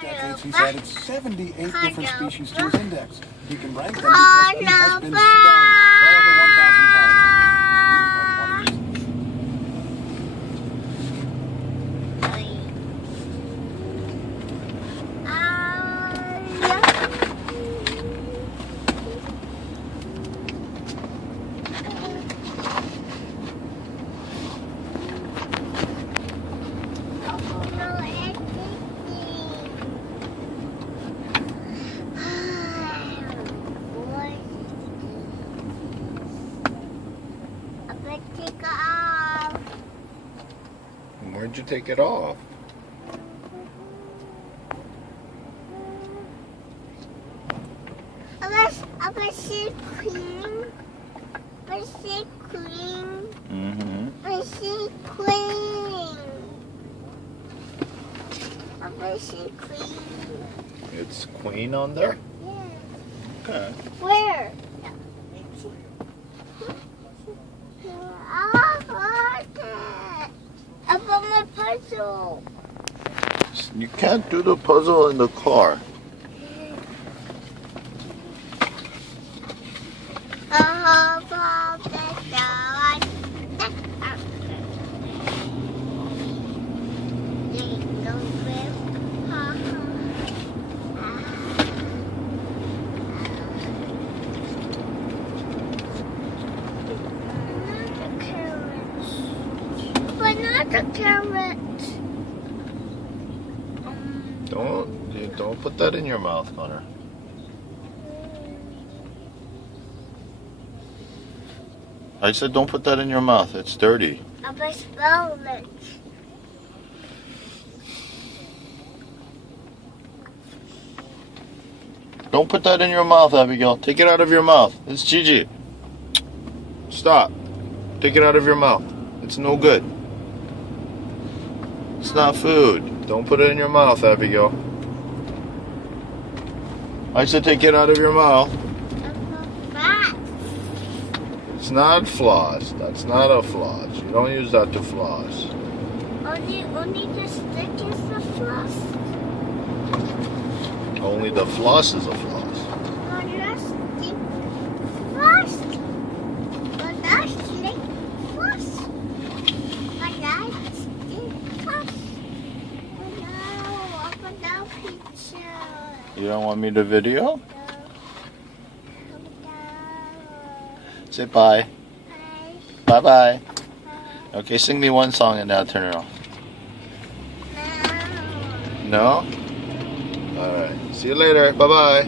decades, he's added 78 different species to his index. He can rank them because he has been stung well over 1,000 times. Where'd you take it off? I see cream. I see cream. I see cream. I see cream. It's Queen on there? Yeah. Okay. Where? I found my puzzle. You can't do the puzzle in the car. Another carrot. Don't put that in your mouth, Connor. I said don't put that in your mouth. It's dirty. I will smell it. Don't put that in your mouth, Abigail. Take it out of your mouth. It's Gigi. Stop. Take it out of your mouth. It's no good. It's not food. Don't put it in your mouth, Abigail. I said take it out of your mouth. It's not floss. That's not a floss. You don't use that to floss. Only the stick is the floss. Only the floss is a floss. You don't want me to video? No. Say bye. Bye. Bye-bye. Okay, sing me one song and now turn it off. No. No? Alright. See you later. Bye-bye.